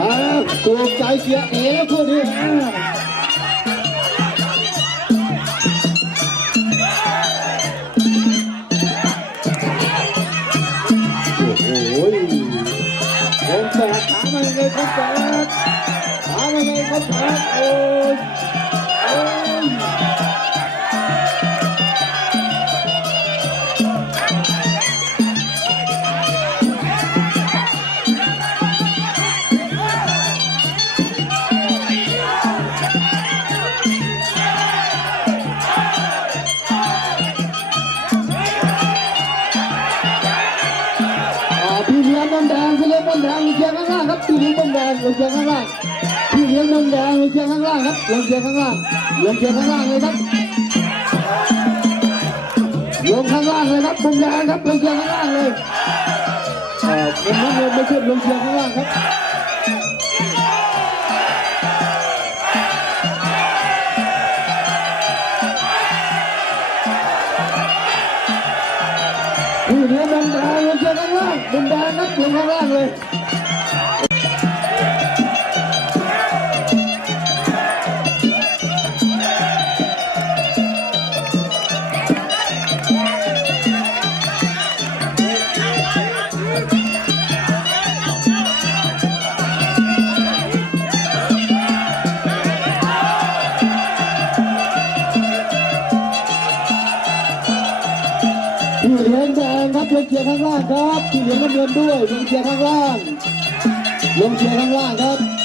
อ่าถูกใจเสียเอแล้วคู่นี้อ่าโอ้โหผมแบกขามายังไงครับแบกขามายังไงครับแบกโอ้ย อ่าพี่เลี้ยงบอลแดงพี่เลี้ยงบอลแดงลงเชียร์ข้างล่างครับพี่เลี้ยงบอลแดงลงเชียร์ข้างล่างพี่เลี้ยงบอลแดงลงเชียร์ข้างล่างครับลงเชียร์ข้างล่างลงเชียร์ข้างล่างเลยครับลงข้างล่างเลยครับบอลแดงครับลงเชียร์ข้างล่างเลยเอ่าผมน้เงินไม่ใช่ลงเชียร์ข้างล่างครับพี่เลี้ยงบอลแดงลง ข้างล่างบอลแดงครับลงข้างล่างเลย พี่เหลืองแดงครับลงเชียร์ข้างล่างครับพี่เหลืองน้ำเงินด้วยลงเชียร์ข้างล่างลงเชียร์ข้างล่างครับ